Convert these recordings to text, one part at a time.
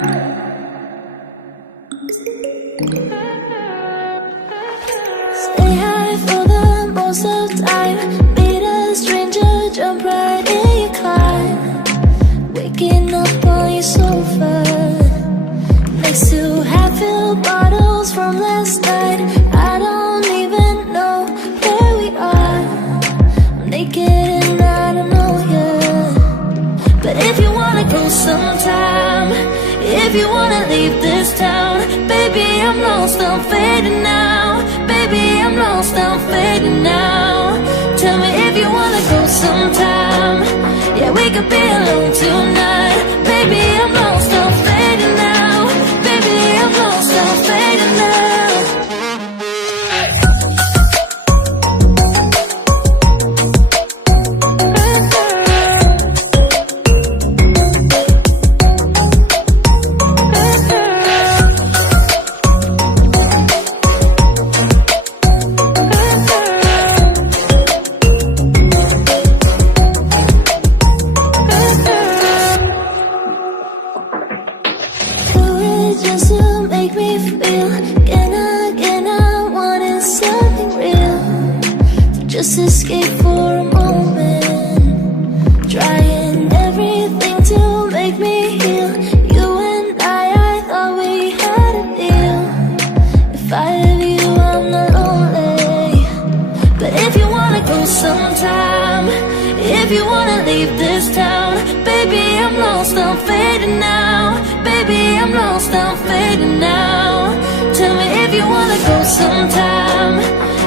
Stay high for the most of time. Meet a stranger, jump right in your climb. Waking up on your sofa, next to half-filled bottles from last night. I don't even know where we are. I'm naked and I don't know you. But if you wanna go sometime, if you wanna leave this town, baby, I'm lost, I'm fading now. Baby, I'm lost, I'm fading now. Tell me if you wanna go sometime. Yeah, we could be alone tonight. Baby, I'm lost, I'm fading now. Baby, I'm lost, I'm fading now. Just to make me feel again, I wanted something real. Just escape for a moment, trying everything to make me heal. You and I thought we had a deal. If I have you, I'm not lonely. But if you wanna go sometime, if you wanna leave this town, baby, I'm lost, I'm fading now. Baby, I'm lost, I'm fading now. Tell me if you wanna go sometime.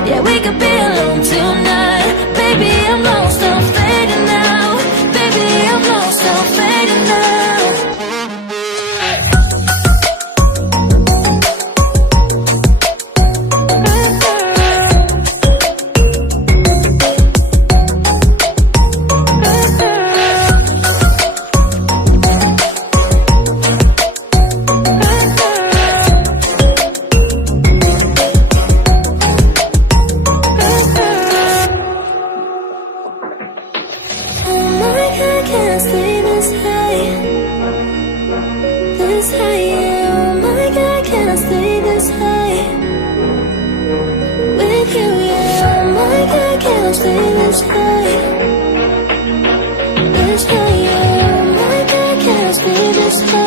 Yeah, we could be alone tonight. Baby, I'm lost, I'm fading now. Baby, I'm lost, I'm fading now. This high, yeah, my God, can't stay this high.